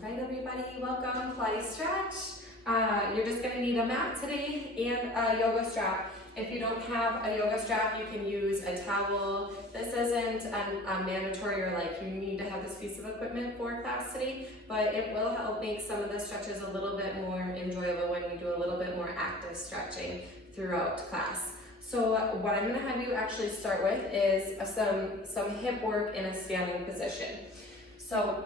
Alright everybody, welcome, Pilates stretch. You're just going to need a mat today and a yoga strap. If you don't have a yoga strap, you can use a towel. This isn't a mandatory or like you need to have this piece of equipment for class today, but it will help make some of the stretches a little bit more enjoyable when you do a little bit more active stretching throughout class. So what I'm going to have you actually start with is some hip work in a standing position. So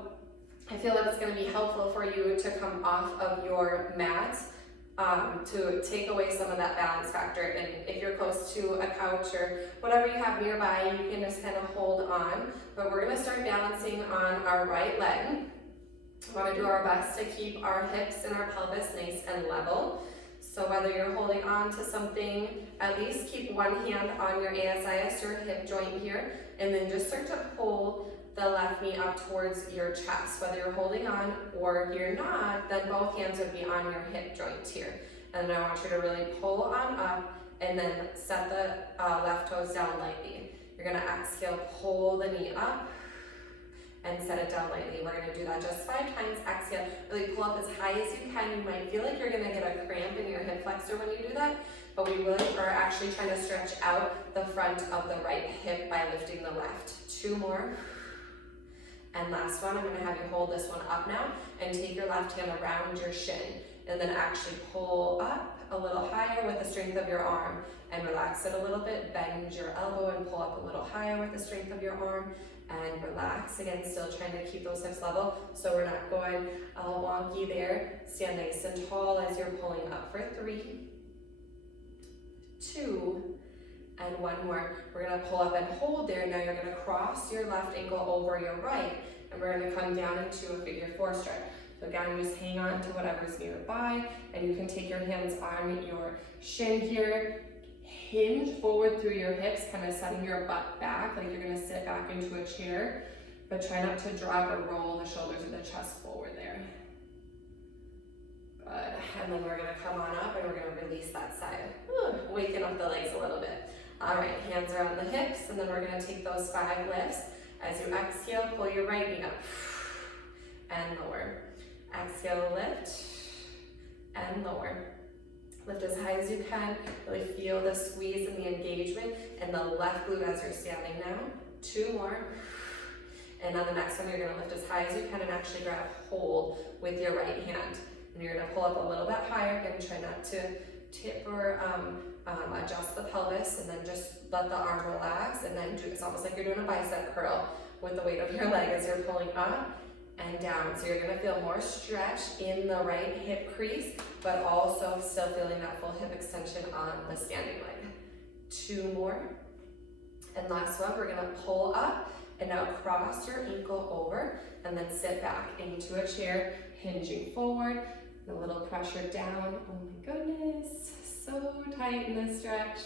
I feel like it's going to be helpful for you to come off of your mat to take away some of that balance factor. And if you're close to a couch or whatever you have nearby, you can just kind of hold on. But we're going to start balancing on our right leg. We want to do our best to keep our hips and our pelvis nice and level. So whether you're holding on to something, at least keep one hand on your ASIS, your hip joint here, and then just start to pull the left knee up towards your chest. Whether you're holding on or you're not, then both hands would be on your hip joint here. And then I want you to really pull on up and then set the left toes down lightly. You're gonna exhale, pull the knee up and set it down lightly. We're gonna do that just 5 times. Exhale, really pull up as high as you can. You might feel like you're gonna get a cramp in your hip flexor when you do that, but we really are actually trying to stretch out the front of the right hip by lifting the left. 2 more. And last one, I'm going to have you hold this one up now and take your left hand around your shin and then actually pull up a little higher with the strength of your arm and relax it a little bit. Bend your elbow and pull up a little higher with the strength of your arm and relax. Again, still trying to keep those hips level so we're not going all wonky there. Stand nice and tall as you're pulling up for 3, 2, and 1 more. We're gonna pull up and hold there. Now you're gonna cross your left ankle over your right, and we're gonna come down into a figure 4 stretch. So again, just hang on to whatever's nearby, and you can take your hands on your shin here, hinge forward through your hips, kind of setting your butt back, like you're gonna sit back into a chair, but try not to drop or roll the shoulders or the chest forward there. Good, and then we're gonna come on up and we're gonna release that side. Waken up the legs a little bit. All right, hands are on the hips, and then we're gonna take those 5 lifts. As you exhale, pull your right knee up and lower. Exhale, lift and lower. Lift as high as you can. Really feel the squeeze and the engagement in the left glute as you're standing now. 2 more. And on the next one, you're gonna lift as high as you can and actually grab hold with your right hand. And you're gonna pull up a little bit higher. Again, try not to tip or adjust the pelvis, and then just let the arm relax, and then it's almost like you're doing a bicep curl with the weight of your leg as you're pulling up and down. So you're gonna feel more stretch in the right hip crease, but also still feeling that full hip extension on the standing leg. 2 more. And last one, we're gonna pull up and now cross your ankle over and then sit back into a chair, hinging forward. A little pressure down. Oh my goodness, so tight in this stretch.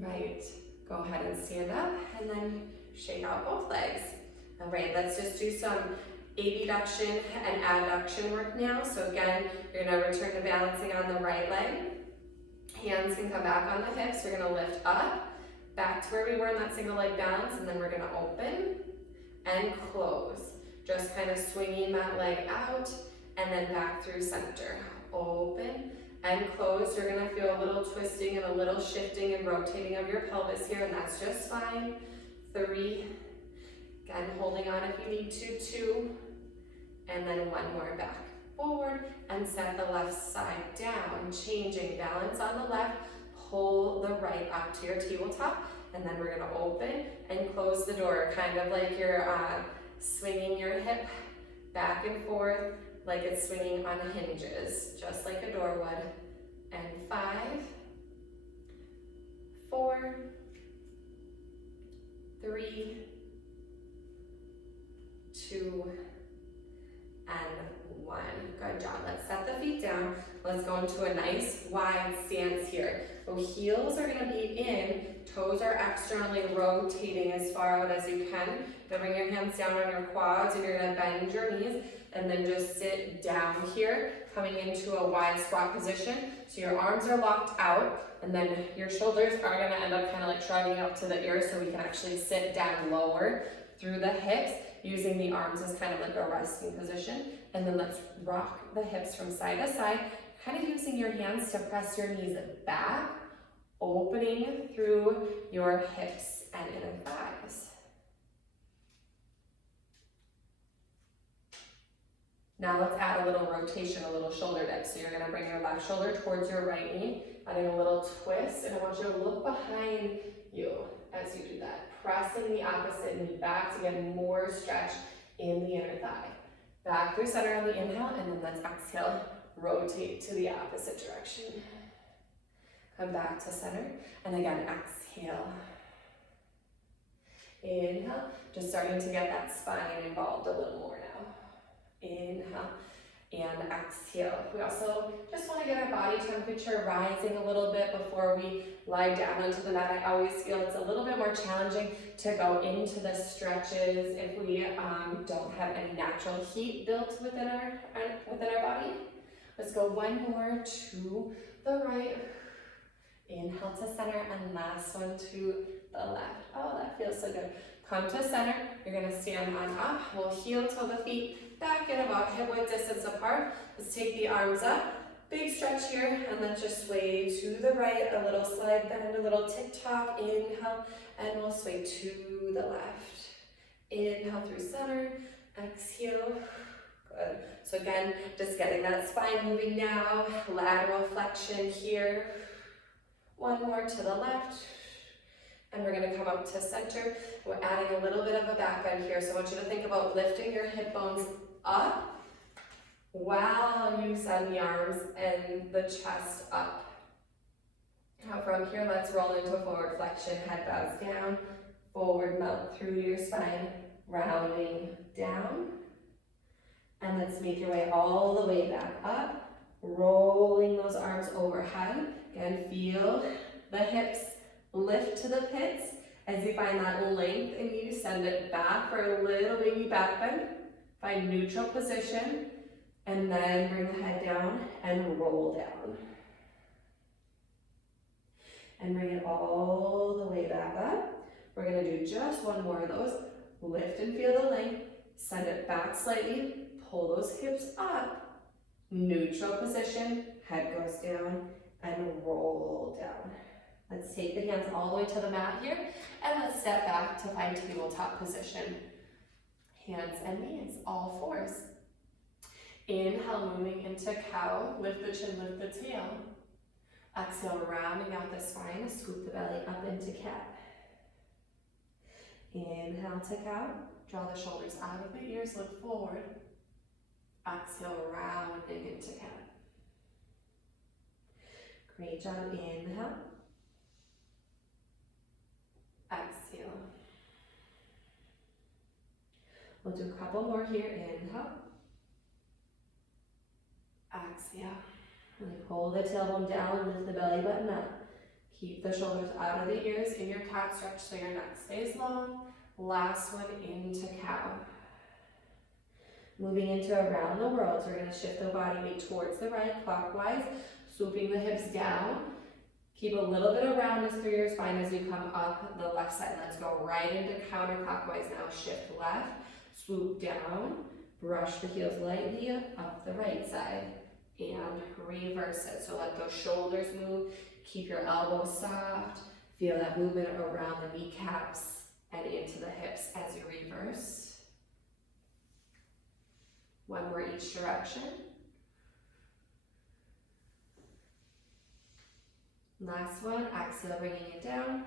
Right, go ahead and stand up and then shake out both legs. All right, let's just do some abduction and adduction work now. So again, you're gonna return to balancing on the right leg. Hands can come back on the hips. We're gonna lift up, back to where we were in that single leg balance, and then we're gonna open and close. Just kind of swinging that leg out and then back through center. Open and close. You're gonna feel a little twisting and a little shifting and rotating of your pelvis here, and that's just fine. 3, again, holding on if you need to. 2, and then 1 more back. Forward and set the left side down. Changing balance on the left. Pull the right up to your tabletop. And then we're gonna open and close the door, kind of like you're swinging your hip back and forth, like it's swinging on hinges, just like a door would. And 5, 4, 3, 2, and 1. Good job. Let's set the feet down. Let's go into a nice wide stance here. So heels are gonna be in, toes are externally rotating as far out as you can. Then bring your hands down on your quads and you're gonna bend your knees and then just sit down here, coming into a wide squat position. So your arms are locked out And then your shoulders are gonna end up kind of like shrugging up to the ears so we can actually sit down lower through the hips, using the arms as kind of like a resting position. And then let's rock the hips from side to side, kind of using your hands to press your knees back, opening through your hips and inner thighs. Now let's add a little rotation, a little shoulder dip. So you're gonna bring your left shoulder towards your right knee, adding a little twist, and I want you to look behind you as you do that. Pressing the opposite knee back to get more stretch in the inner thigh. Back through center on the inhale, and then let's exhale, rotate to the opposite direction. Come back to center, and again, exhale. Inhale, just starting to get that spine involved a little more now. Inhale and exhale. We also just want to get our body temperature rising a little bit before we lie down onto the mat. I always feel it's a little bit more challenging to go into the stretches if we don't have any natural heat built within our body. Let's go one more to the right. Inhale to center, and last one to the left. Oh, that feels so good. Come to center. You're gonna stand on up. We'll heel toe the feet back and about hip width distance apart. Let's take the arms up. Big stretch here, and then just sway to the right. A little slide bend, a little tick-tock. Inhale, and we'll sway to the left. Inhale through center. Exhale. Good. So again, just getting that spine moving now. Lateral flexion here. One more to the left, and we're going to come up to center. We're adding a little bit of a back bend here, so I want you to think about lifting your hip bones up while you send the arms and the chest up. Now from here, let's roll into forward flexion. Head bows down, forward melt through your spine, rounding down. And let's make your way all the way back up, rolling those arms overhead. Again, feel the hips lift to the pits. As you find that length in you, send it back for a little baby back bend. Find neutral position, and then bring the head down and roll down. And bring it all the way back up. We're gonna do just one more of those. Lift and feel the length. Send it back slightly. Pull those hips up. Neutral position. Head goes down and roll down. Let's take the hands all the way to the mat here, and let's step back to find tabletop position. Hands and knees, all fours. Inhale, moving into cow. Lift the chin, lift the tail. Exhale, rounding out the spine, scoop the belly up into cat. Inhale to cow. Draw the shoulders out of the ears, look forward. Exhale, rounding into cat. Great job. Inhale. Exhale. We'll do a couple more here. Inhale. Exhale. Really pull the tailbone down, lift the belly button up. Keep the shoulders out of the ears in your cat stretch so your neck stays long. Last one into cow. Moving into around the world, so we're going to shift the body weight towards the right clockwise, swooping the hips down. Keep a little bit of roundness through your spine as you come up the left side. Let's go right into counterclockwise now. Shift left, swoop down, brush the heels lightly up the right side, and reverse it. So let those shoulders move, keep your elbows soft, feel that movement around the kneecaps and into the hips as you reverse. One more each direction. Last one, exhale, bringing it down.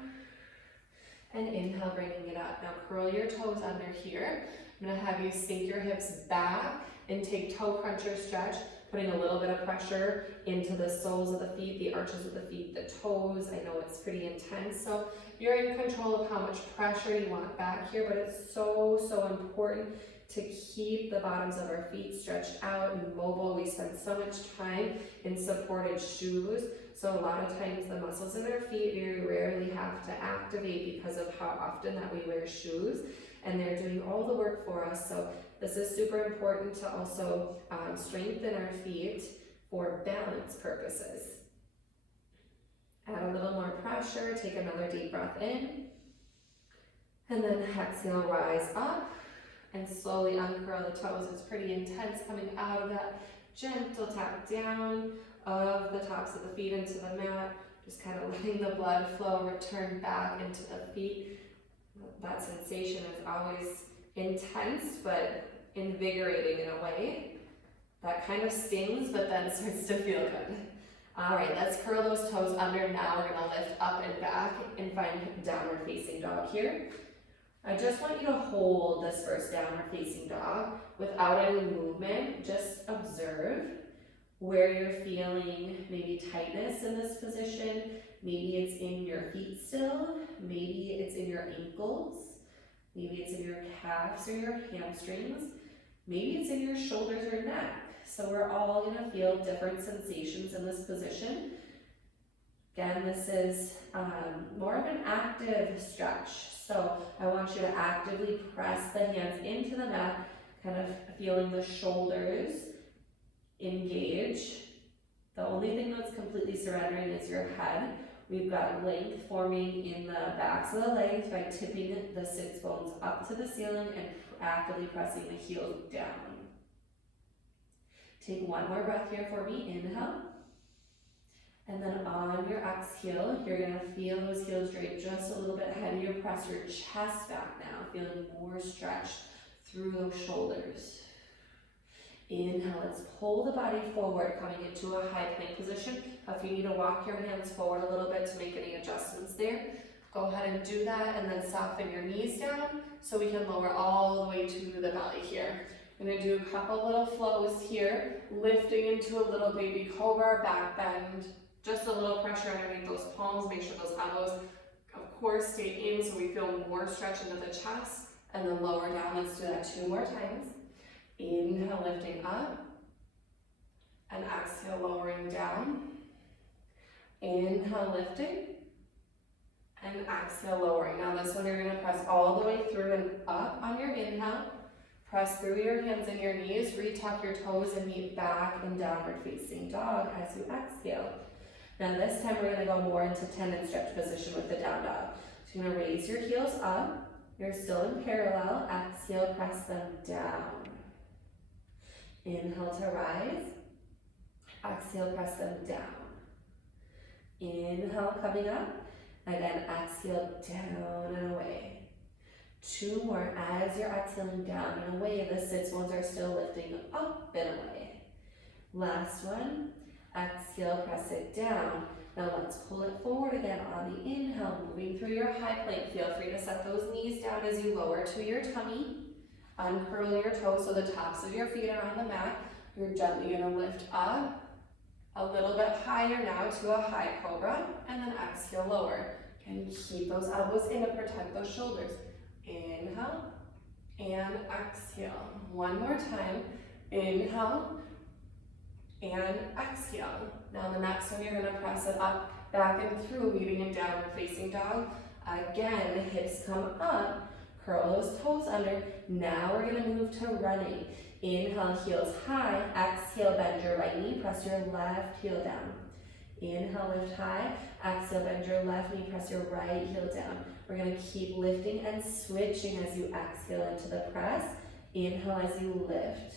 And inhale, bringing it up. Now curl your toes under here. I'm gonna have you sink your hips back and take toe cruncher stretch, putting a little bit of pressure into the soles of the feet, the arches of the feet, the toes. I know it's pretty intense, so you're in control of how much pressure you want back here, but it's so, so important to keep the bottoms of our feet stretched out and mobile. We spend so much time in supported shoes, so a lot of times the muscles in our feet very rarely have to activate because of how often that we wear shoes, and they're doing all the work for us. So this is super important to also strengthen our feet for balance purposes. Add a little more pressure, take another deep breath in. And then exhale, rise up and slowly uncurl the toes. It's pretty intense coming out of that gentle tap down of the tops of the feet into the mat. Just kind of letting the blood flow return back into the feet. That sensation is always intense, but invigorating in a way. That kind of stings, but then starts to feel good. All right, let's curl those toes under. Now we're gonna lift up and back and find downward facing dog here. I just want you to hold this first downward facing dog without any movement. Just observe where you're feeling maybe tightness in this position. Maybe it's in your feet still. Maybe it's in your ankles. Maybe it's in your calves or your hamstrings. Maybe it's in your shoulders or neck. So we're all gonna feel different sensations in this position. Again, this is more of an active stretch. So I want you to actively press the hands into the mat, kind of feeling the shoulders engage. The only thing that's completely surrendering is your head. We've got length forming in the backs of the legs by tipping the sits bones up to the ceiling and actively pressing the heels down. Take one more breath here for me. Inhale. And then on your exhale, you're gonna feel those heels drape just a little bit heavier. Press your chest back now, feeling more stretched through those shoulders. Inhale, let's pull the body forward, coming into a high plank position. If you need to walk your hands forward a little bit to make any adjustments there, go ahead and do that, and then soften your knees down so we can lower all the way to the belly here. I'm gonna do a couple little flows here, lifting into a little baby cobra, back bend. Just a little pressure underneath those palms. Make sure those elbows, of course, stay in so we feel more stretch into the chest. And then lower down. Let's do that 2 more times. Inhale, lifting up. And exhale, lowering down. Inhale, lifting. And exhale, lowering. Now this one you're going to press all the way through and up on your inhale. Press through your hands and your knees. Retuck your toes and meet back in downward facing dog as you exhale. Now this time we're going to go more into tendon stretch position with the down dog. So you're going to raise your heels up. You're still in parallel. Exhale, press them down. Inhale to rise. Exhale, press them down. Inhale, coming up. Again, exhale, down and away. 2 more as you're exhaling down and away. The sits bones are still lifting up and away. Last one. Exhale, press it down. Now let's pull it forward again on the inhale, moving through your high plank. Feel free to set those knees down as you lower to your tummy. Uncurl your toes so the tops of your feet are on the mat. You're gently going to lift up a little bit higher now to a high cobra, and then exhale, lower. And keep those elbows in to protect those shoulders. Inhale and exhale. One more time. Inhale and exhale. Now the next one, you're going to press it up, back and through, meeting in downward facing dog. Again, hips come up, curl those toes under. Now we're going to move to running. Inhale, heels high. Exhale, bend your right knee, press your left heel down. Inhale, lift high. Exhale, bend your left knee, press your right heel down. We're going to keep lifting and switching as you exhale into the press. Inhale as you lift.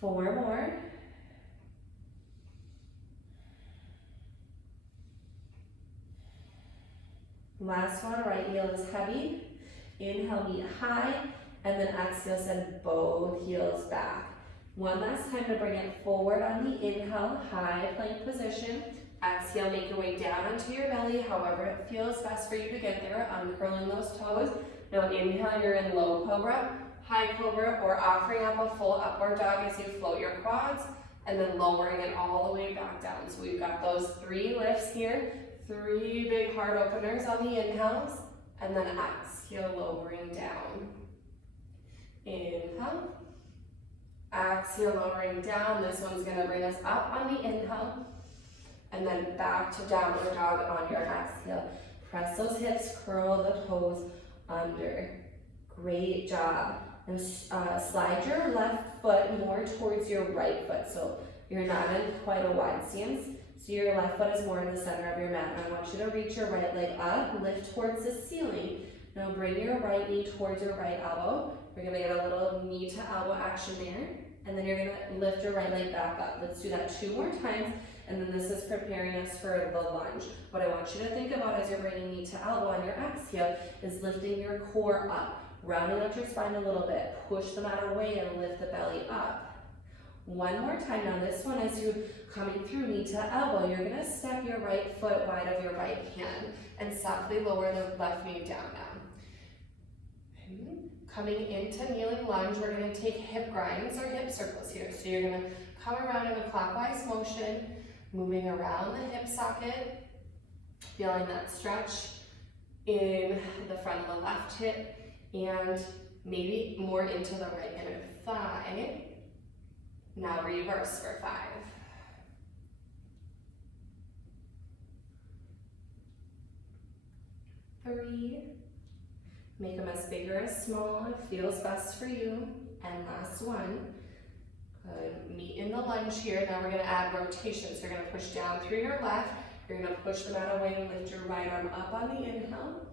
Four more. Last one, right heel is heavy. Inhale, meet high, and then exhale, send both heels back. One last time to bring it forward on the inhale, high plank position. Exhale, make your way down onto your belly, however it feels best for you to get there, uncurling those toes. Now inhale, you're in low cobra, high cobra, or offering up a full upward dog as you float your quads, and then lowering it all the way back down. So we've got those 3 lifts here, 3 big heart openers on the inhales, and then exhale, lowering down. Inhale. Exhale, lowering down. This one's going to bring us up on the inhale, and then back to downward dog on your exhale. Press those hips, curl the toes under. Great job. And slide your left foot more towards your right foot. So you're not in quite a wide stance. So your left foot is more in the center of your mat. And I want you to reach your right leg up, lift towards the ceiling. Now bring your right knee towards your right elbow. We're gonna get a little knee to elbow action there. And then you're gonna lift your right leg back up. Let's do that 2 more times. And then this is preparing us for the lunge. What I want you to think about as you're bringing knee to elbow on your exhale is lifting your core up, rounding out your spine a little bit, push the mat away and lift the belly up. 1 more time. Now this one, as you're coming through knee to elbow, you're gonna step your right foot wide of your right hand and softly lower the left knee down now. Coming into kneeling lunge, we're gonna take hip grinds or hip circles here. So you're gonna come around in a clockwise motion, moving around the hip socket, feeling that stretch in the front of the left hip and maybe more into the right inner thigh. Now reverse for 5. 3. Make them as big or as small. It feels best for you. And last one. Good. Meet in the lunge here. Now we're going to add rotation. So you're going to push down through your left. You're going to push the mat away and lift your right arm up on the inhale.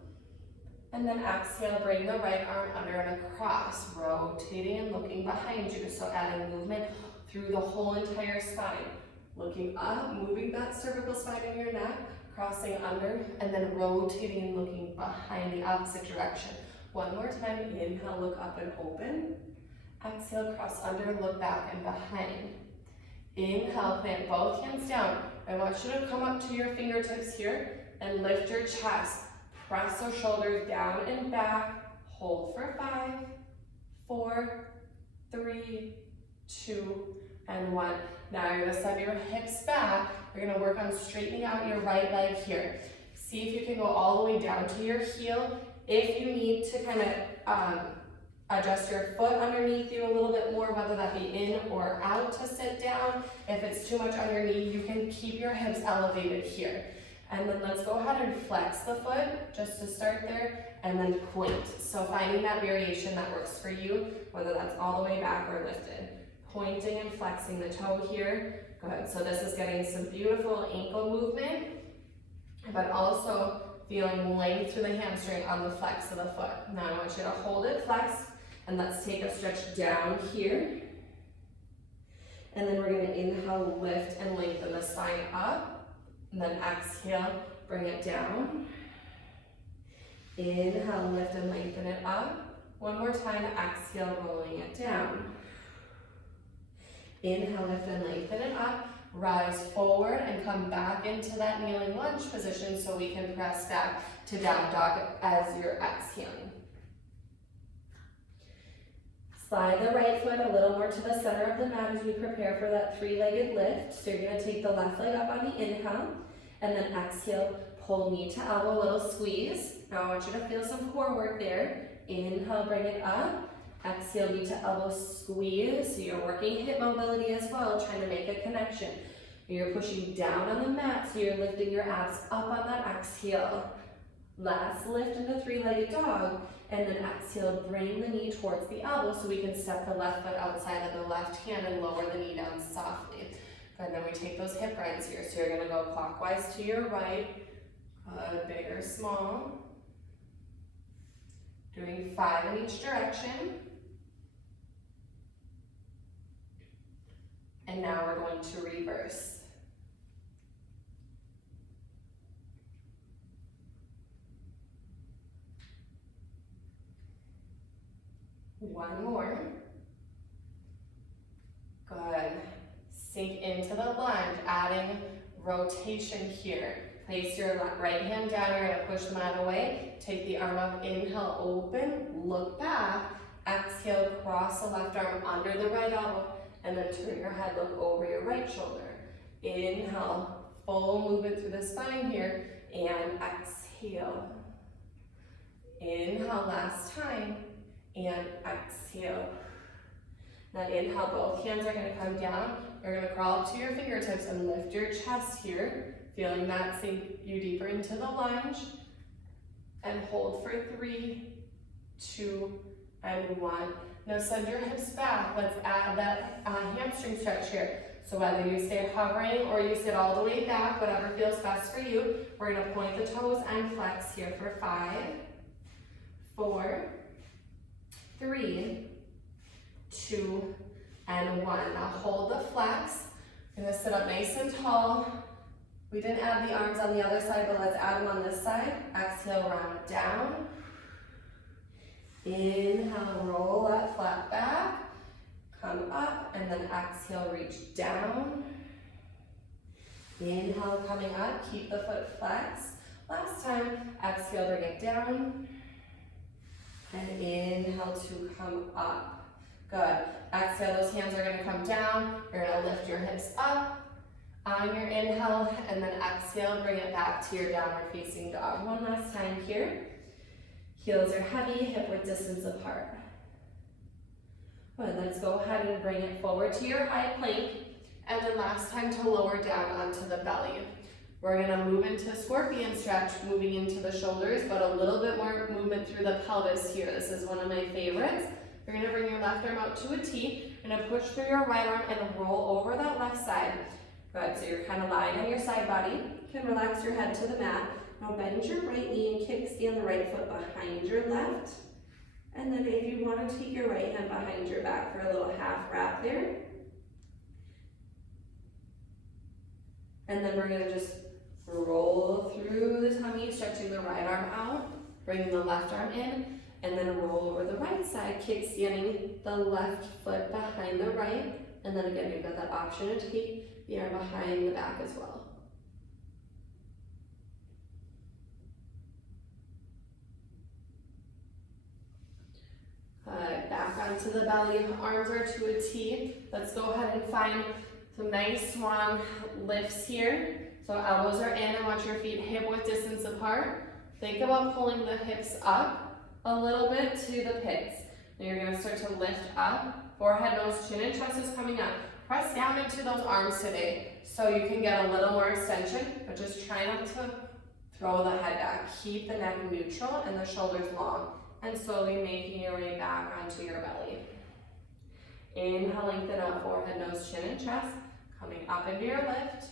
And then exhale, bring the right arm under and across, rotating and looking behind you. So adding movement through the whole entire spine. Looking up, moving that cervical spine in your neck, crossing under, and then rotating and looking behind the opposite direction. 1 more time, inhale, look up and open. Exhale, cross under, look back and behind. Inhale, plant both hands down. I want you to come up to your fingertips here and lift your chest. Press those shoulders down and back. Hold for 5, 4, 3, 2, and 1. Now you're gonna send your hips back. You're gonna work on straightening out your right leg here. See if you can go all the way down to your heel. If you need to kind of adjust your foot underneath you a little bit more, whether that be in or out to sit down. If it's too much underneath, you can keep your hips elevated here. And then let's go ahead and flex the foot just to start there, and then point. So finding that variation that works for you, whether that's all the way back or lifted. Pointing and flexing the toe here. Good. So this is getting some beautiful ankle movement, but also feeling length through the hamstring on the flex of the foot. Now I want you to hold it flexed, and let's take a stretch down here. And then we're going to inhale, lift and lengthen the spine up. And then exhale, bring it down. Inhale, lift and lengthen it up. 1 more time, exhale, rolling it down. Inhale, lift and lengthen it up. Rise forward and come back into that kneeling lunge position so we can press back to down dog as you're exhaling. Slide the right foot a little more to the center of the mat as we prepare for that 3-legged lift. So you're going to take the left leg up on the inhale, and then exhale, pull knee to elbow, little squeeze. Now I want you to feel some core work there. Inhale, bring it up. Exhale, knee to elbow, squeeze. So you're working hip mobility as well, trying to make a connection. You're pushing down on the mat, so you're lifting your abs up on that exhale. Last lift into 3-legged dog, and then exhale, bring the knee towards the elbow so we can step the left foot outside of the left hand and lower the knee down softly. And then we take those hip grinds here. So you're gonna go clockwise to your right, big or small. Doing 5 in each direction. And now we're going to reverse. One more. Good. Sink into the lunge, adding rotation here. Place your right hand down, you're gonna push the mat away. Take the arm up, inhale, open, look back. Exhale, cross the left arm under the right elbow, and then turn your head, look over your right shoulder. Inhale, full movement through the spine here, and exhale. Inhale, last time. And exhale. Now inhale, both hands are going to come down. You're going to crawl up to your fingertips and lift your chest here, feeling that sink you deeper into the lunge. And hold for 3, 2, and 1. Now send your hips back. Let's add that hamstring stretch here. So whether you stay hovering or you sit all the way back, whatever feels best for you, we're gonna point the toes and flex here for 5, 4, 3, 2, and 1. Now hold the flex. You're gonna sit up nice and tall. We didn't add the arms on the other side, but let's add them on this side. Exhale, round down. Inhale, roll that flat back. Come up, and then exhale, reach down. Inhale, coming up, keep the foot flexed. Last time, exhale, bring it down. And inhale to come up. Good. Exhale, those hands are gonna come down. You're gonna lift your hips up on your inhale, and then exhale, bring it back to your downward facing dog. One last time here. Heels are heavy, hip width distance apart. Good, let's go ahead and bring it forward to your high plank, and then last time to lower down onto the belly. We're gonna move into scorpion stretch, moving into the shoulders, but a little bit more movement through the pelvis here. This is one of my favorites. You're gonna bring your left arm out to a T, you're gonna push through your right arm and roll over that left side. Good, so you're kind of lying on your side body. You can relax your head to the mat. Now bend your right knee and kickstand the right foot behind your left. And then if you want to take your right hand behind your back for a little half wrap there. And then we're going to just roll through the tummy, stretching the right arm out, bringing the left arm in, and then roll over the right side, kickstanding the left foot behind the right. And then again, you've got that option to take the arm behind the back as well. Back onto the belly, arms are to a T. Let's go ahead and find some nice swan lifts here. So elbows are in. I want your feet hip width distance apart. Think about pulling the hips up a little bit to the pits. Now you're going to start to lift up. Forehead, nose, chin, and chest is coming up. Press down into those arms today so you can get a little more extension, but just try not to throw the head back. Keep the neck neutral and the shoulders long, and slowly making your way back onto your belly. Inhale, lengthen up, forehead, nose, chin, and chest. Coming up into your lift.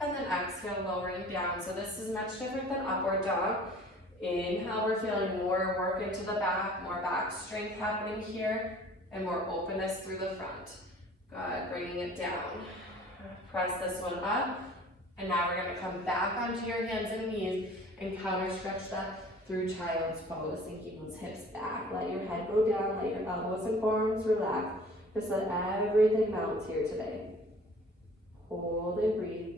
And then exhale, lowering down. So this is much different than upward dog. Inhale, we're feeling more work into the back, more back strength happening here, and more openness through the front. Good, bringing it down. Press this one up. And now we're gonna come back onto your hands and knees and counter stretch that through child's pose, and keep those hips back. Let your head go down, let your elbows and forearms relax. Just let everything melt here today. Hold and breathe.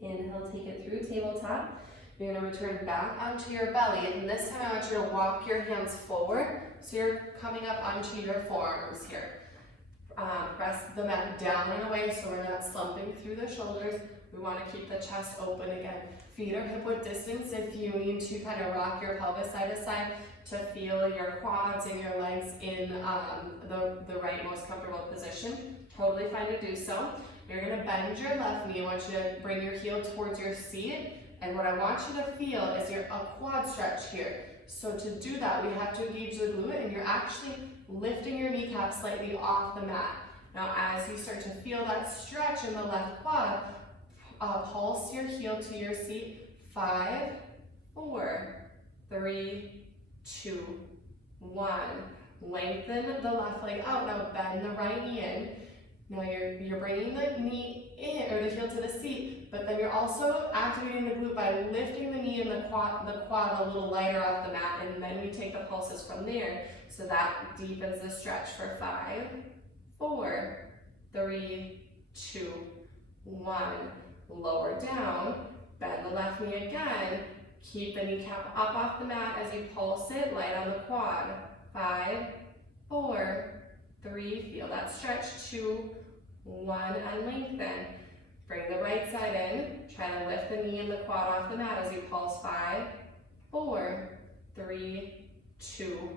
Inhale, take it through tabletop. You're going to return back onto your belly, and this time I want you to walk your hands forward, so you're coming up onto your forearms here. Press the mat down and away so we're not slumping through the shoulders. We want to keep the chest open again. Feet are hip width distance if you need to kind of rock your pelvis side to side to feel your quads and your legs in the right, most comfortable position. Totally fine to do so. You're going to bend your left knee. I want you to bring your heel towards your seat. And what I want you to feel is a quad stretch here. So to do that, we have to engage the glute, and you're actually lifting your kneecap slightly off the mat. Now, as you start to feel that stretch in the left quad, pulse your heel to your seat. 5, 4, 3, 2, 1. Lengthen the left leg out. Now bend the right knee in. Now you're bringing the knee in, or the heel to the seat, but then you're also activating the glute by lifting the knee and the quad a little lighter off the mat, and then we take the pulses from there. So that deepens the stretch for 5, 4, 3, 2, 1. Lower down, bend the left knee again, keep the kneecap up off the mat as you pulse it, light on the quad. 5, 4, 3, feel that stretch. 2, 1, and lengthen. Bring the right side in. Try to lift the knee and the quad off the mat as you pulse. 5, 4, 3, 2,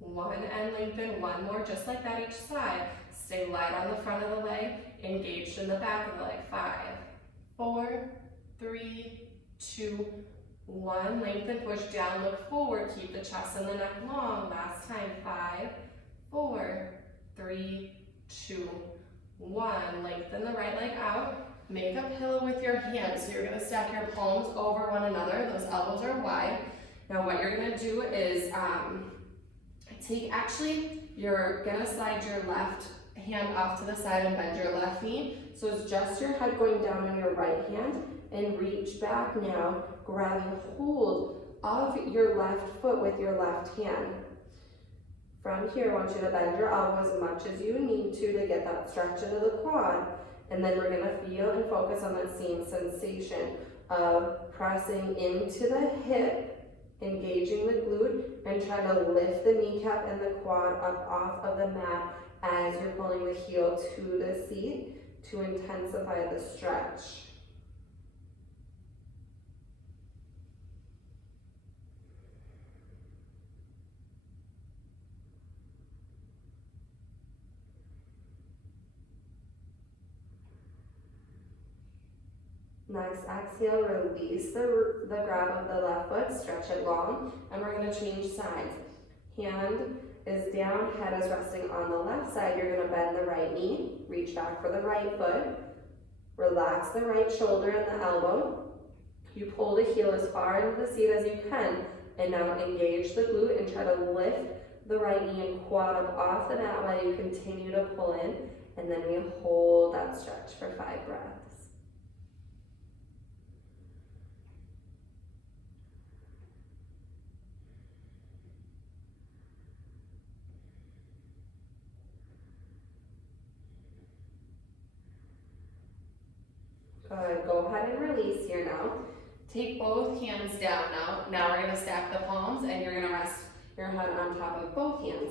1, and lengthen. One more, just like that each side. Stay light on the front of the leg, engaged in the back of the leg. 5, 4, 3, 2, 1. Lengthen, push down, look forward. Keep the chest and the neck long. Last time. 5, 4, 3, 2, 1. Lengthen the right leg out. Make a pillow with your hands. So you're going to stack your palms over one another. Those elbows are wide. Now what you're going to do is you're going to slide your left hand off to the side and bend your left knee. So it's just your head going down on your right hand, and reach back now, grabbing hold of your left foot with your left hand. From here, I want you to bend your elbow as much as you need to get that stretch into the quad. And then we're gonna feel and focus on that same sensation of pressing into the hip, engaging the glute, and trying to lift the kneecap and the quad up off of the mat as you're pulling the heel to the seat to intensify the stretch. Next, exhale, release the grab of the left foot, stretch it long, and we're going to change sides. Hand is down, head is resting on the left side. You're going to bend the right knee, reach back for the right foot, relax the right shoulder and the elbow. You pull the heel as far into the seat as you can, and now engage the glute and try to lift the right knee and quad up off the mat while you continue to pull in, and then we hold that stretch for 5 breaths. Good. Go ahead and release here now. Take both hands down now. Now we're going to stack the palms and you're going to rest your head on top of both hands.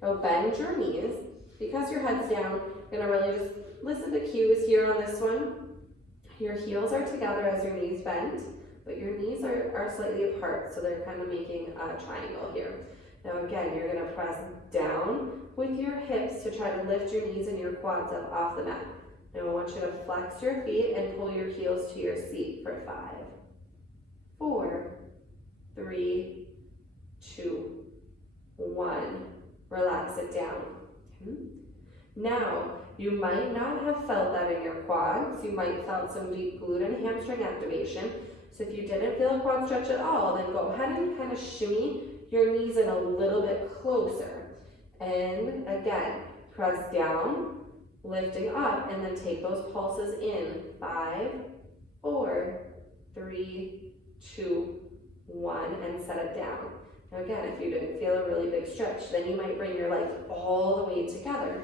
Now bend your knees. Because your head's down, you're going to really just listen to cues here on this one. Your heels are together as your knees bend, but your knees are slightly apart, so they're kind of making a triangle here. Now again, you're going to press down with your hips to try to lift your knees and your quads up off the mat. Now I want you to flex your feet and pull your heels to your seat for 5, 4, 3, 2, 1. Relax it down. Now, you might not have felt that in your quads. You might have felt some deep glute and hamstring activation. So if you didn't feel a quad stretch at all, then go ahead and kind of shimmy your knees in a little bit closer. And again, press down, lifting up, and then take those pulses in. 5, 4, 3, 2, 1, and set it down. Now again, if you didn't feel a really big stretch, then you might bring your legs all the way together.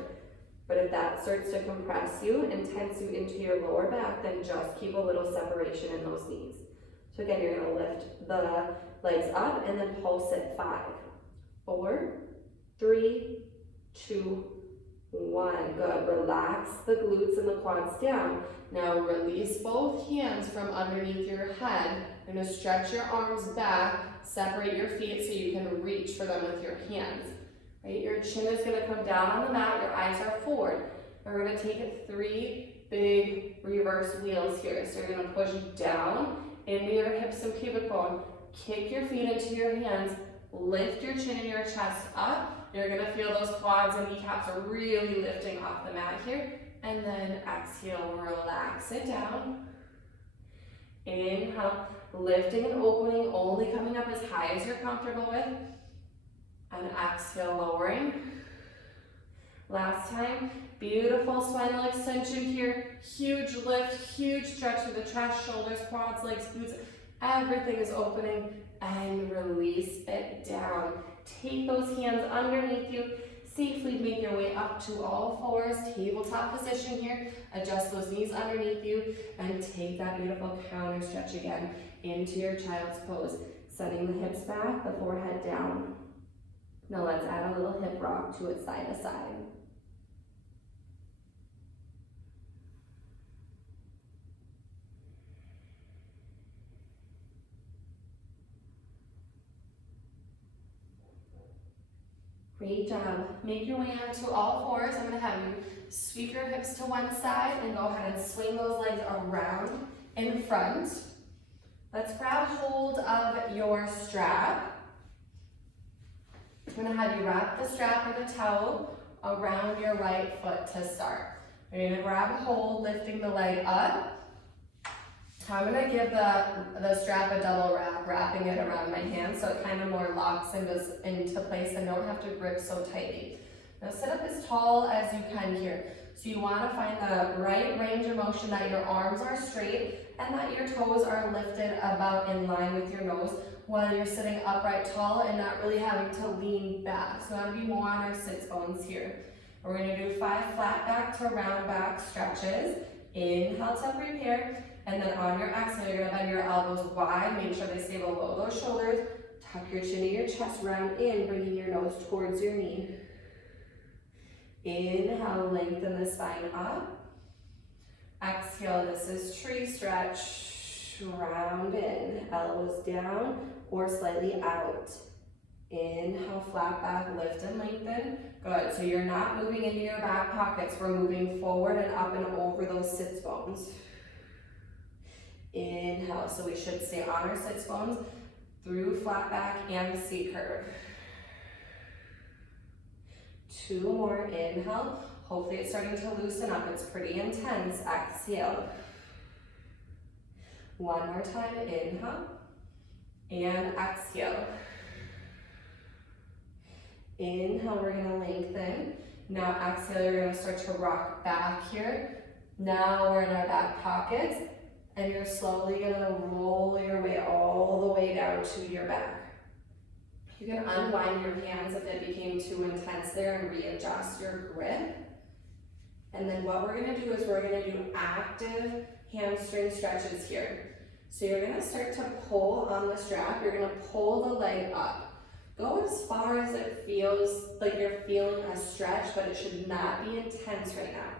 But if that starts to compress you and tense you into your lower back, then just keep a little separation in those knees. So again, you're going to lift the legs up and then pulse it. 5, 4, 3, 2, 1. Good. Relax the glutes and the quads down. Now release both hands from underneath your head. You're going to stretch your arms back, separate your feet so you can reach for them with your hands. Right? Your chin is going to come down on the mat, your eyes are forward. We're going to take it 3 big reverse wheels here. So you're going to push down into your hips and pubic bone, kick your feet into your hands, lift your chin and your chest up. You're going to feel those quads and kneecaps are really lifting off the mat here. And then exhale, relax it down. Inhale, lifting and opening, only coming up as high as you're comfortable with. And exhale, lowering. Last time, beautiful spinal extension here. Huge lift, huge stretch through the chest, shoulders, quads, legs, glutes. Everything is opening, and release it down. Take those hands underneath you. Safely make your way up to all fours, tabletop position here. Adjust those knees underneath you and take that beautiful counter stretch again into your child's pose. Setting the hips back, the forehead down. Now let's add a little hip rock to it side to side. Great job. Make your way onto all fours. I'm gonna have you sweep your hips to one side and go ahead and swing those legs around in front. Let's grab hold of your strap. I'm gonna have you wrap the strap with a towel around your right foot to start. You're gonna grab hold, lifting the leg up. I'm gonna give the strap a double wrap, wrapping it around my hand so it kind of more locks and goes into place and don't have to grip so tightly. Now sit up as tall as you can here. So you wanna find the right range of motion that your arms are straight and that your toes are lifted about in line with your nose while you're sitting upright tall and not really having to lean back. So we wanna be more on our sits bones here. We're gonna do 5 flat back to round back stretches. Inhale to prepare. And then on your exhale, you're gonna bend your elbows wide, make sure they stay below those shoulders. Tuck your chin to your chest, round in, bringing your nose towards your knee. Inhale, lengthen the spine up. Exhale, this is tree stretch. Round in, elbows down or slightly out. Inhale, flat back, lift and lengthen. Good, so you're not moving into your back pockets. We're moving forward and up and over those sits bones. Inhale, so we should stay on our sits bones through flat back and C curve. 2 more, inhale. Hopefully it's starting to loosen up, it's pretty intense. Exhale. 1 more time, inhale. And exhale. Inhale, we're gonna lengthen. Now exhale, you're gonna start to rock back here. Now we're in our back pockets. And you're slowly gonna roll your way all the way down to your back. You can unwind your hands if it became too intense there and readjust your grip. And then what we're gonna do is we're gonna do active hamstring stretches here. So you're gonna start to pull on the strap. You're gonna pull the leg up. Go as far as it feels like you're feeling a stretch, but it should not be intense right now.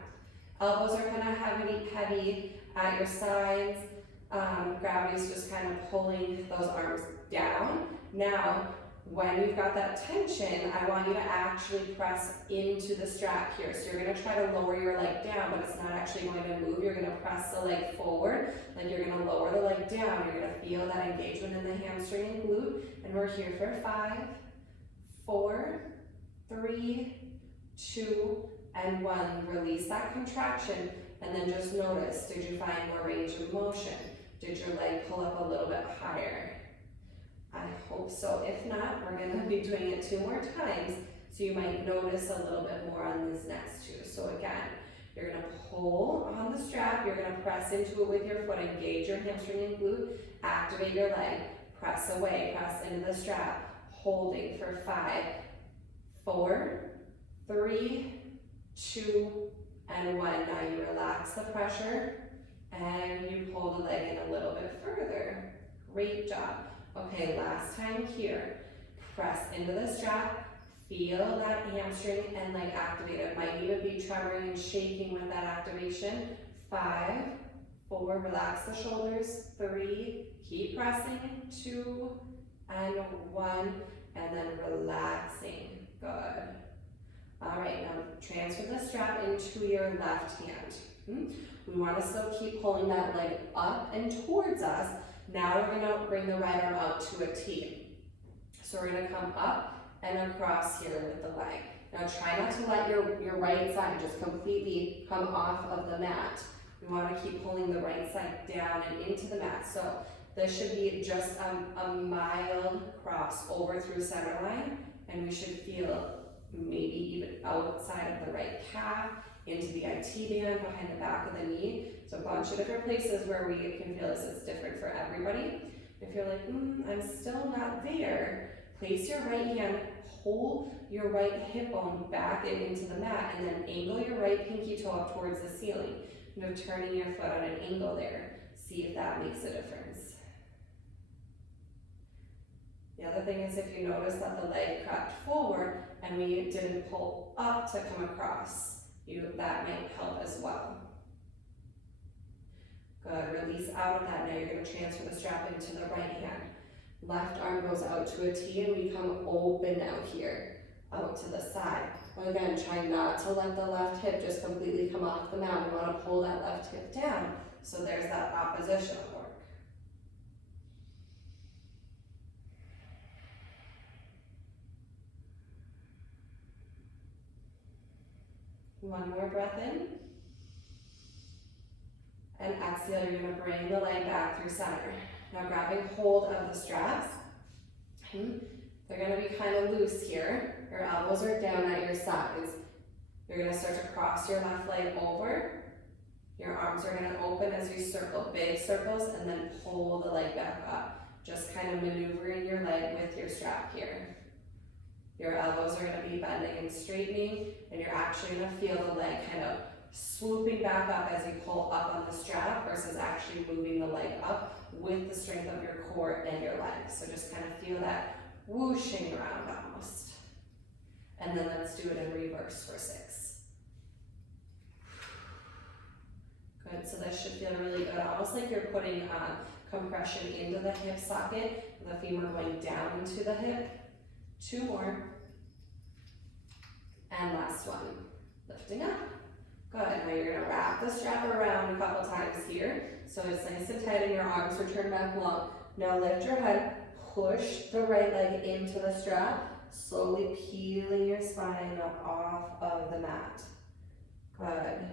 Elbows are kind of heavy at your sides. Gravity's just kind of pulling those arms down. Now, when you've got that tension, I want you to actually press into the strap here. So you're gonna try to lower your leg down, but it's not actually going to move. You're gonna press the leg forward, then you're gonna lower the leg down. You're gonna feel that engagement in the hamstring and glute. And we're here for 5, 4, 3, 2, and 1. Release that contraction. And then just notice, did you find more range of motion? Did your leg pull up a little bit higher? I hope so. If not, we're gonna be doing it 2 more times. So you might notice a little bit more on these next 2. So again, you're gonna pull on the strap, you're gonna press into it with your foot, engage your hamstring and glute, activate your leg, press away, press into the strap, holding for 5, 4, 3, 2, and 1. Now you relax the pressure and you pull the leg in a little bit further. Great job. Okay, last time here. Press into the strap, feel that hamstring and leg activated. Might even be tremoring and shaking with that activation. 5, 4, relax the shoulders. 3, keep pressing. 2, and 1, and then relaxing. Good. All right, now transfer the strap into your left hand. We want to still keep pulling that leg up and towards us. Now we're going to bring the right arm out to a T. So we're going to come up and across here with the leg. Now try not to let your right side just completely come off of the mat. We want to keep pulling the right side down and into the mat. So this should be just a mild cross over through center line, and we should feel maybe even outside of the right calf, into the IT band, behind the back of the knee. So a bunch of different places where we can feel this. It's different for everybody. If you're like, I'm still not there, place your right hand, pull your right hip bone back and into the mat, and then angle your right pinky toe up towards the ceiling. Turning your foot on an angle there. See if that makes a difference. The other thing is, if you notice that the leg crept forward and we didn't pull up to come across, that might help as well. Good, release out of that. Now you're going to transfer the strap into the right hand. Left arm goes out to a T and we come open out here. out to the side. Again, try not to let the left hip just completely come off the mat. We want to pull that left hip down. So there's that oppositional work. One more breath in. And exhale, you're going to bring the leg back through center. Now grabbing hold of the straps. They're going to be kind of loose here. Your elbows are down at your sides. You're going to start to cross your left leg over. Your arms are going to open as you circle big circles and then pull the leg back up. Just kind of maneuvering your leg with your strap here. Your elbows are going to be bending and straightening, and you're actually going to feel the leg kind of swooping back up as you pull up on the strap versus actually moving the leg up with the strength of your core and your legs. So just kind of feel that whooshing around almost. And then let's do it in reverse for 6. Good, so this should feel really good, almost like you're putting compression into the hip socket, the femur going down into the hip. 2 more. And last one, lifting up. Good, now you're gonna wrap the strap around a couple times here. So it's nice and tight and your arms return back long. Now lift your head, push the right leg into the strap, slowly peeling your spine up off of the mat. Good.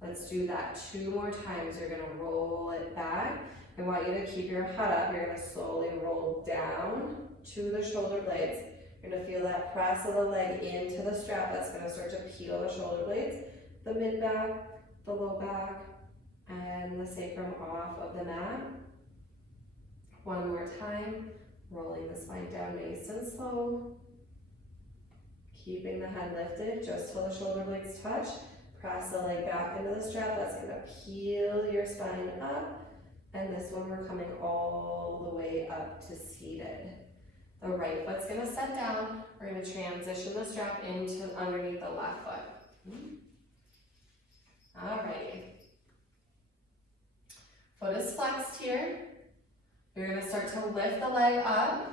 Let's do that 2 more times. You're gonna roll it back. I want you to keep your head up. You're gonna slowly roll down to the shoulder blades. You're gonna feel that press of the leg into the strap. That's gonna start to peel the shoulder blades, the mid back, the low back, and the sacrum off of the mat. 1 more time, rolling the spine down nice and slow. Keeping the head lifted just till the shoulder blades touch. Press the leg back into the strap. That's gonna peel your spine up. And this one we're coming all the way up to seated. The right foot's gonna set down. We're gonna transition the strap into underneath the left foot. Alrighty. Foot is flexed here. You're gonna start to lift the leg up.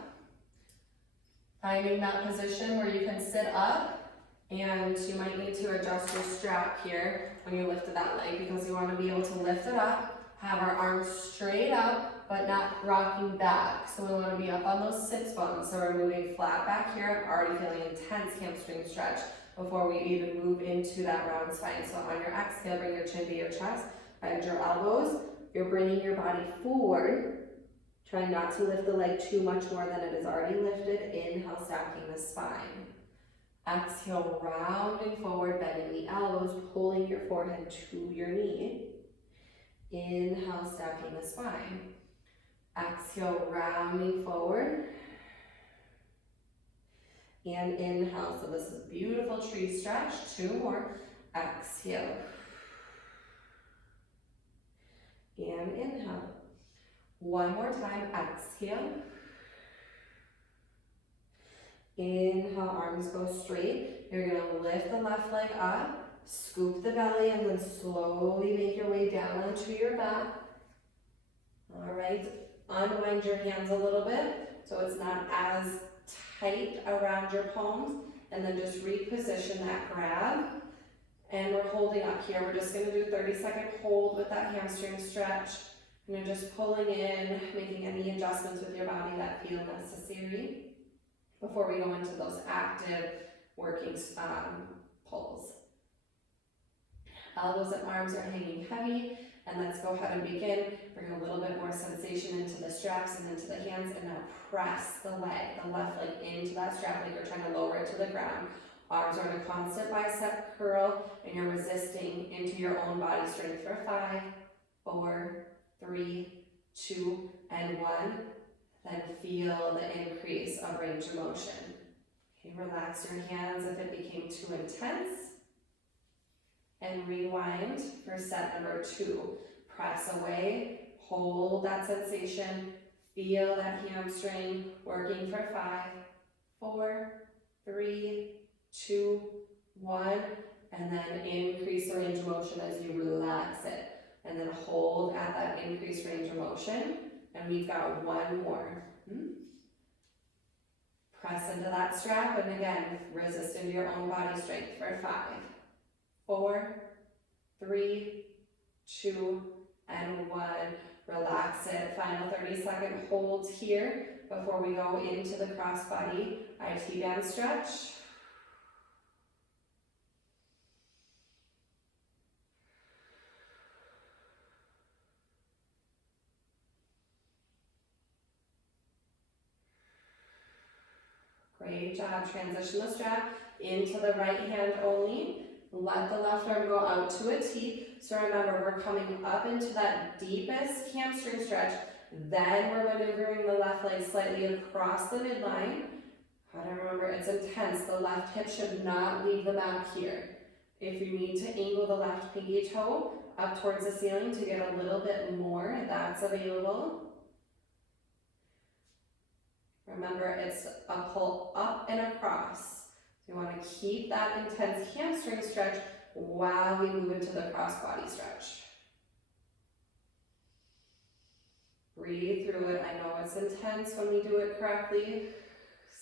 Finding that position where you can sit up, and you might need to adjust your strap here when you lifted that leg because you wanna be able to lift it up, have our arms straight up, but not rocking back. So we want to be up on those sits bones. So we're moving flat back here. I'm already feeling intense hamstring stretch before we even move into that round spine. So on your exhale, bring your chin to your chest, bend your elbows. You're bringing your body forward. Try not to lift the leg too much more than it is already lifted. Inhale, stacking the spine. Exhale, rounding forward, bending the elbows, pulling your forehead to your knee. Inhale, stacking the spine. Exhale, rounding forward. And inhale, so this is beautiful tree stretch. 2 more. Exhale. And inhale. 1 more time, exhale. Inhale, arms go straight. You're gonna lift the left leg up, scoop the belly, and then slowly make your way down onto your back. All right, unwind your hands a little bit so it's not as tight around your palms, and then just reposition that grab. And we're holding up here. We're just gonna do 30-second hold with that hamstring stretch. And you're just pulling in, making any adjustments with your body that feel necessary before we go into those active working pulls. Elbows and arms are hanging heavy, and let's go ahead and begin. Bring a little bit more sensation into the straps and into the hands, and now press the left leg into that strap like you're trying to lower it to the ground. Arms are in a constant bicep curl, and you're resisting into your own body strength for 5, 4, 3, 2, and 1. Then feel the increase of range of motion. Okay, relax your hands if it became too intense. And rewind for set number 2. Press away, hold that sensation, feel that hamstring, working for 5, 4, 3, 2, 1, and then increase the range of motion as you relax it. And then hold at that increased range of motion. And we've got 1 more. Press into that strap, and again, resist into your own body strength for 5, 4, 3, 2, and 1. Relax it. Final 30-second holds here before we go into the crossbody IT band stretch. Great job. Transition the strap into the right hand only. Let the left arm go out to a T. So remember, we're coming up into that deepest hamstring stretch. Then we're maneuvering the left leg slightly across the midline. Gotta remember, it's intense. The left hip should not leave the mat here. If you need to angle the left pinky toe up towards the ceiling to get a little bit more, that's available. Remember, it's a pull up and across. So you want to keep that intense hamstring stretch while we move into the crossbody stretch. Breathe through it. I know it's intense when we do it correctly.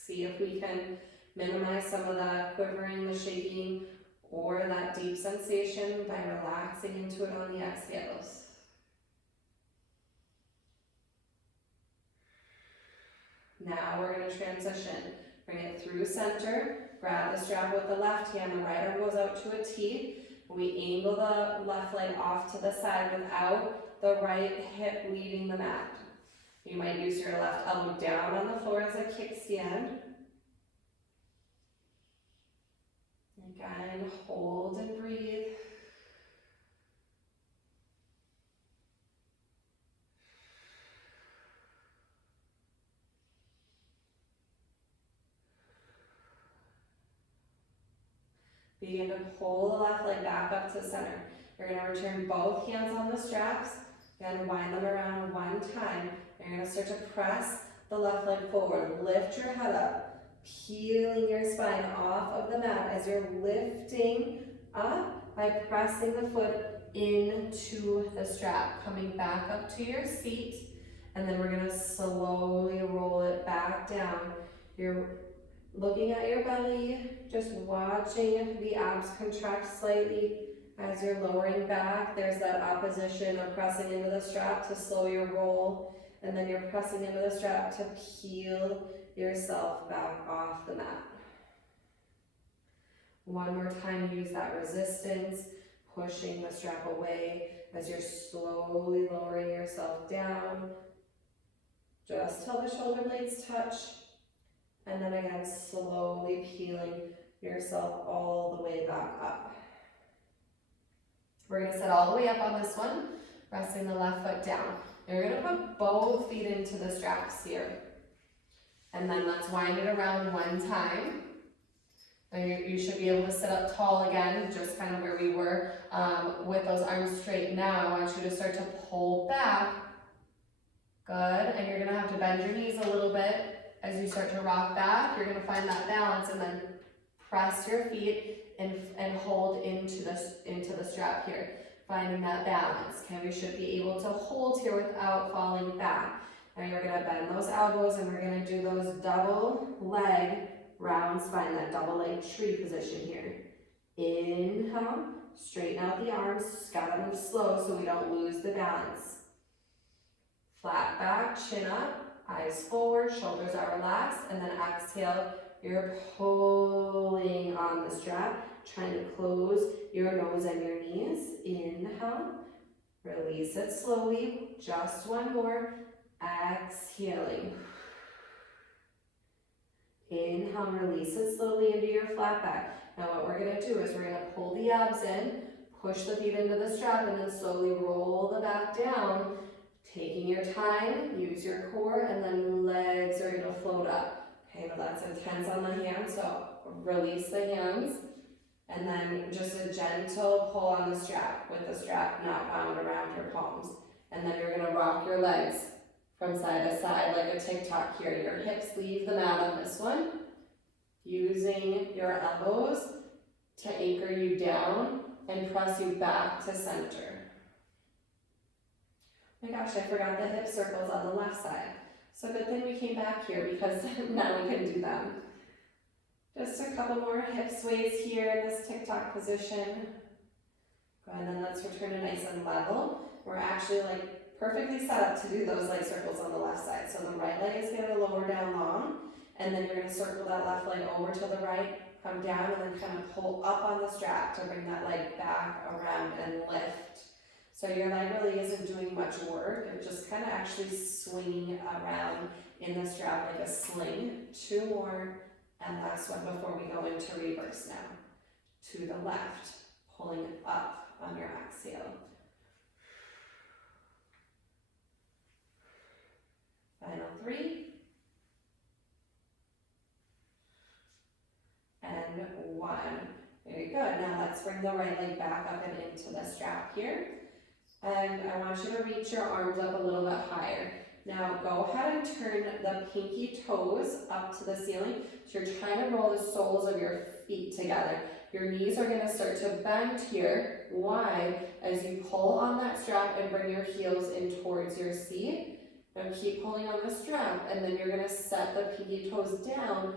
See if we can minimize some of the quivering, the shaking, or that deep sensation by relaxing into it on the exhales. Now we're going to transition. Bring it through center. Grab the strap with the left hand. The right arm goes out to a T. We angle the left leg off to the side without the right hip leaving the mat. You might use your left elbow down on the floor as a kickstand. Again, hold and breathe. Begin to pull the left leg back up to center. You're going to return both hands on the straps. Then wind them around one time. You're going to start to press the left leg forward. Lift your head up, peeling your spine off of the mat as you're lifting up by pressing the foot into the strap. Coming back up to your seat. And then we're going to slowly roll it back down. You're looking at your belly, just watching the abs contract slightly as you're lowering back. There's that opposition of pressing into the strap to slow your roll, and then you're pressing into the strap to peel yourself back off the mat. One more time, use that resistance, pushing the strap away as you're slowly lowering yourself down, just till the shoulder blades touch. And then again, slowly peeling yourself all the way back up. We're going to sit all the way up on this one, resting the left foot down. You're going to put both feet into the straps here. And then let's wind it around one time. And you should be able to sit up tall again, just kind of where we were with those arms straight. Now I want you to start to pull back. Good. And you're going to have to bend your knees a little bit. As you start to rock back, you're going to find that balance and then press your feet and hold into the strap here, finding that balance. Okay, we should be able to hold here without falling back. Now you're going to bend those elbows and we're going to do those double leg round spine, that double leg tree position here. Inhale, straighten out the arms, gotta move slow so we don't lose the balance. Flat back, chin up. Eyes forward, shoulders are relaxed, and then exhale, you're pulling on the strap, trying to close your nose and your knees. Inhale, release it slowly, just one more, exhaling. Inhale, release it slowly into your flat back. Now what we're going to do is we're going to pull the abs in, push the feet into the strap, and then slowly roll the back down. Taking your time, use your core, and then legs are going to float up. Okay, now that's intense on the hands, so release the hands, and then just a gentle pull on the strap with the strap not bound around your palms. And then you're going to rock your legs from side to side like a TikTok here. Your hips leave the mat on this one, using your elbows to anchor you down and press you back to center. Oh my gosh, I forgot the hip circles on the left side. So good thing we came back here because now we can do them. Just a couple more hip sways here in this TikTok position. Go ahead, and then let's return to nice and level. We're actually like perfectly set up to do those leg circles on the left side. So the right leg is gonna lower down long, and then you're gonna circle that left leg over to the right, come down, and then kind of pull up on the strap to bring that leg back around and lift. So your leg really isn't doing much work. It's just kind of actually swinging around in the strap like a sling. 2 more, and last one before we go into reverse now. To the left, pulling up on your exhale. Final 3. And 1. Very good. Now let's bring the right leg back up and into the strap here. And I want you to reach your arms up a little bit higher. Now go ahead and turn the pinky toes up to the ceiling. So you're trying to roll the soles of your feet together. Your knees are going to start to bend here wide as you pull on that strap and bring your heels in towards your seat. Now keep pulling on the strap, and then you're going to set the pinky toes down,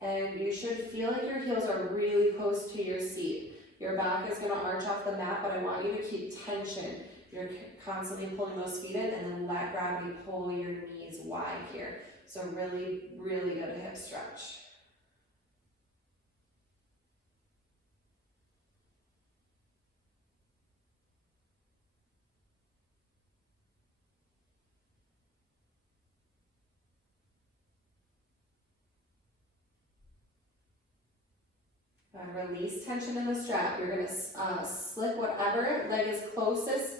and you should feel like your heels are really close to your seat. Your back is going to arch off the mat, but I want you to keep tension. You're constantly pulling those feet in, and then let gravity pull your knees wide here. So really, really good hip stretch. Release tension in the strap. You're going to slip whatever leg is closest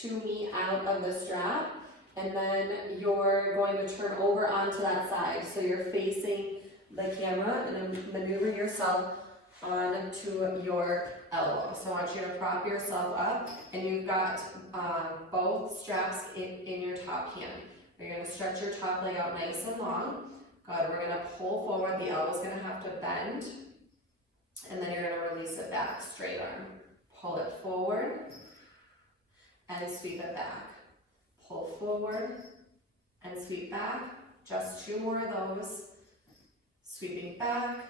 to me out of the strap, and then you're going to turn over onto that side. So you're facing the camera and then maneuver yourself onto your elbow. So I want you to prop yourself up, and you've got both straps in your top hand. You're going to stretch your top leg out nice and long. Good. We're going to pull forward. The elbow's going to have to bend. And then you're going to release it back, straight arm. Pull it forward and sweep it back. Pull forward and sweep back. Just 2 more of those. Sweeping back.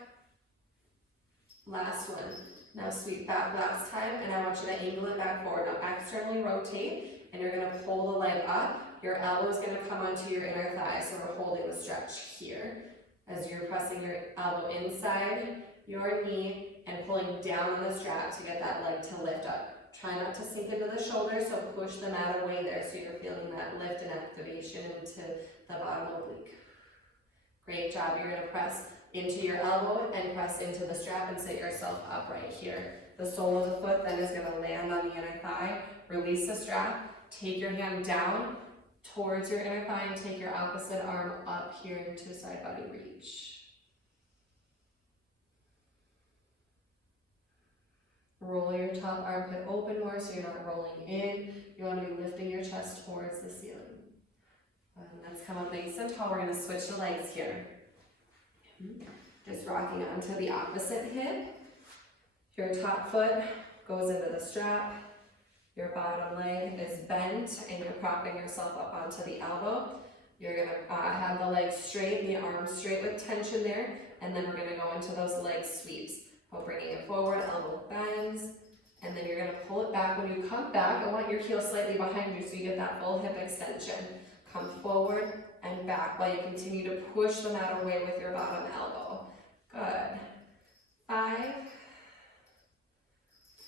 Last one. Now sweep back last time, and I want you to angle it back forward. Now externally rotate, and you're going to pull the leg up. Your elbow is going to come onto your inner thigh, so we're holding the stretch here. As you're pressing your elbow inside your knee and pulling down on the strap to get that leg to lift up. Try not to sink into the shoulders, so push the mat away there so you're feeling that lift and activation into the bottom oblique. Great job. You're going to press into your elbow and press into the strap and sit yourself up right here. The sole of the foot then is going to land on the inner thigh. Release the strap. Take your hand down towards your inner thigh and take your opposite arm up here into side body reach. Roll your top armpit open more so you're not rolling in. You want to be lifting your chest towards the ceiling. Let's come up nice and tall. We're going to switch the legs here. Just rocking onto the opposite hip. Your top foot goes into the strap. Your bottom leg is bent and you're propping yourself up onto the elbow. You're going to have the legs straight, the arms straight with tension there, and then we're going to go into those leg sweeps. While bringing it forward, elbow bends, and then you're going to pull it back. When you come back, I want your heel slightly behind you so you get that full hip extension. Come forward and back while you continue to push the mat away with your bottom elbow. Good. 5,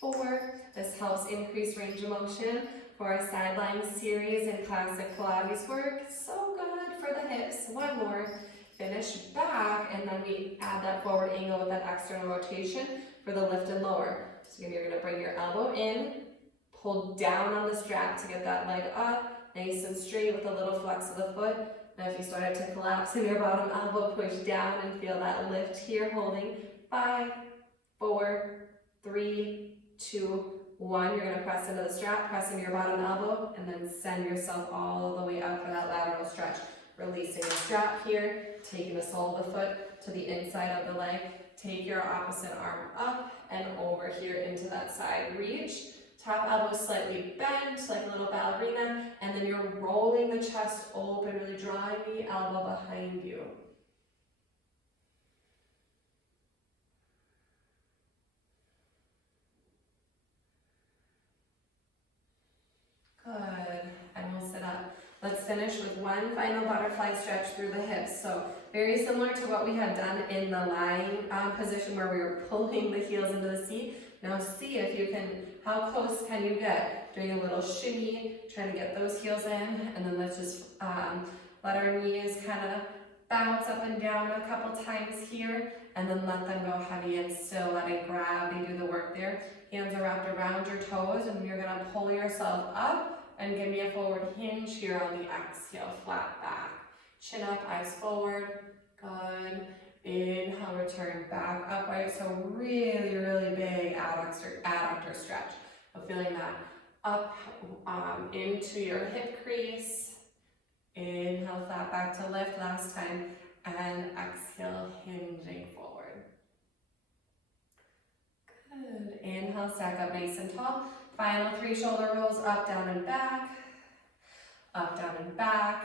4. This helps increase range of motion for our sideline series in classic Pilates work. So good for the hips. 1 more. Finish back, and then we add that forward angle with that external rotation for the lift and lower. So you're going to bring your elbow in, pull down on the strap to get that leg up, nice and straight with a little flex of the foot. Now if you started to collapse in your bottom elbow, push down and feel that lift here, holding 5, 4, 3, 2, 1. You're going to press into the strap, press into your bottom elbow, and then send yourself all the way up for that lateral stretch. Releasing the strap here, taking the sole of the foot to the inside of the leg. Take your opposite arm up and over here into that side reach top elbow slightly bent, like a little ballerina, and then you're rolling the chest open, really drawing the elbow behind you. Good, and we'll sit up. Let's finish with one final butterfly stretch through the hips. So very similar to what we had done in the lying position where we were pulling the heels into the seat. Now see if you can, how close can you get? Doing a little shimmy, trying to get those heels in, and then let's just let our knees kind of bounce up and down a couple times here, and then let them go heavy and still letting gravity do the work there. Hands are wrapped around your toes, and you're gonna pull yourself up and give me a forward hinge here on the exhale, flat back. Chin up, eyes forward, good. Inhale, return back upright. So really, really big adductor stretch. I'm feeling that up into your hip crease. Inhale, flat back to lift last time, and exhale, hinging forward. Good. Inhale, stack up nice and tall. Final 3 shoulder rolls, up, down, and back. Up, down, and back.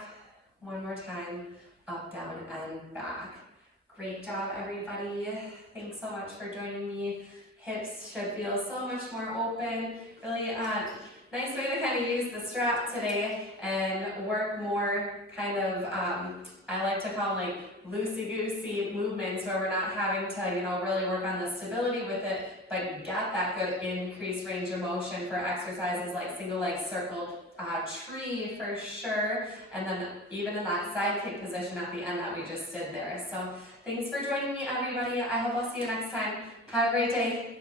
One more time, up, down, and back. Great job, everybody. Thanks so much for joining me. Hips should feel so much more open. Really nice way to kind of use the strap today and work more kind of, I like to call them like loosey-goosey movements where we're not having to, really work on the stability with it, but get that good increased range of motion for exercises like single leg circle tree for sure, and then even in that side kick position at the end that we just did there. So thanks for joining me, everybody. I hope I'll see you next time. Have a great day.